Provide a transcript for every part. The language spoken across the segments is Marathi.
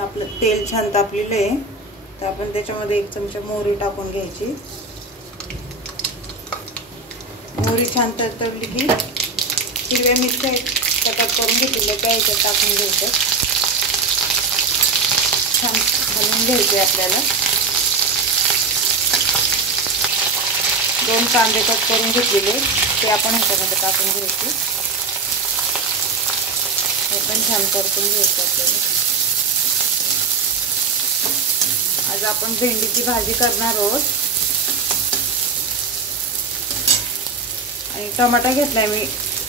आपलं तेल छान तापलेलं आहे, तर आपण त्याच्यामध्ये 1 चमचा मोहरी टाकून घ्यायची। मोहरी छान तळतळली की हिरव्या मिरच्या कट करून घेतलेल्या त्या ह्याच्यात टाकून घ्यायचं। छान हलवून घ्यायचे आपल्याला। 2 कांदे कट करून घेतलेले ते आपण ह्याच्यामध्ये टाकून घ्यायचे। हे पण छान परतून घ्यायचं आपल्याला। आज आपण भेंडीची भाजी करणार आहोत आणि टमाटा घेतलाय मी,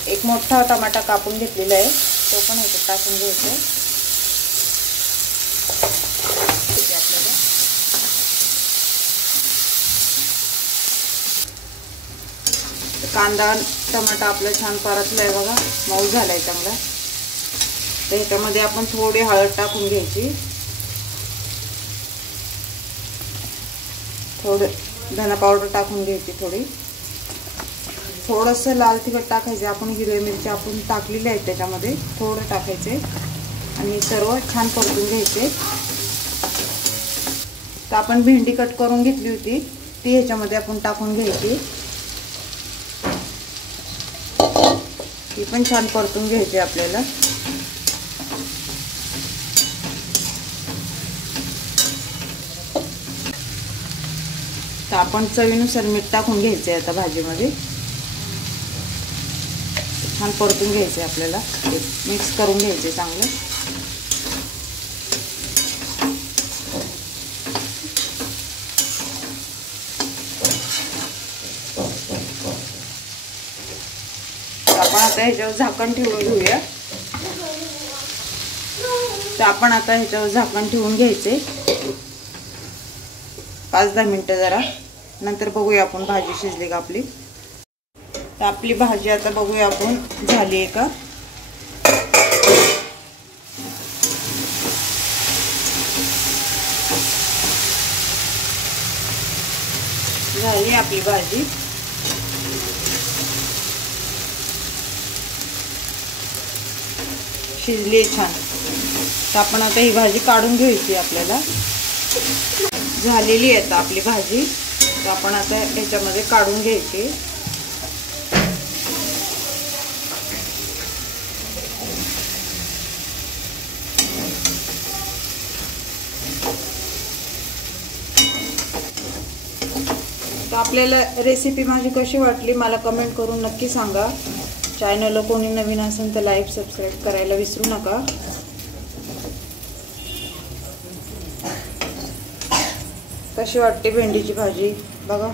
1 मोठा टमाटा कापून घेतलेला आहे, तो पण ह्याच्यात टाकून घ्यायचा आपल्याला। कांदा टमाटा आपला छान परतलाय बघा, मऊ झालाय चांगला। तर ह्याच्यामध्ये आपण थोडी हळद टाकून घ्यायची, थोडं धना पावडर टाकून घ्यायची, थोडंसं लाल तिखट टाकायचं। आपण हिरव्या मिरच्या आपण टाकलेल्या आहेत त्याच्यामध्ये थोडं टाकायचे आणि सर्व छान परतून घ्यायचे। तर आपण भेंडी कट करून घेतली होती ती ह्याच्यामध्ये आपण टाकून घ्यायची, ती पण छान परतून घ्यायची आपल्याला। तर आपण चवीनुसार मीठ टाकून घ्यायचंय आता भाजीमध्ये, छान परतून घ्यायचे आपल्याला, मिक्स करून घ्यायचे चांगलं। आपण आता ह्याच्यावर झाकण ठेवून घेऊया। तर आपण आता ह्याच्यावर झाकण ठेवून घ्यायचे 5-10 मिनिटं जरा, नंतर बघूया आपण भाजी शिजली का आपली। तर आपली भाजी आता बघूया आपण झाली आहे का। झाली आपली भाजी, शिजली छान। तर आपण आता ही भाजी काढून घ्यायची आपल्याला, झालेली आहे आता आपली भाजी। तर आपण आता याच्यामध्ये काढून घ्यायची। तर आपल्याला रेसिपी माझी कशी वाटली मला कमेंट करून नक्की सांगा। चॅनलला कोणी नवीन असेल तर लाईक सबस्क्राईब करायला विसरू नका। कशी वाटते भेंडीची भाजी बघा।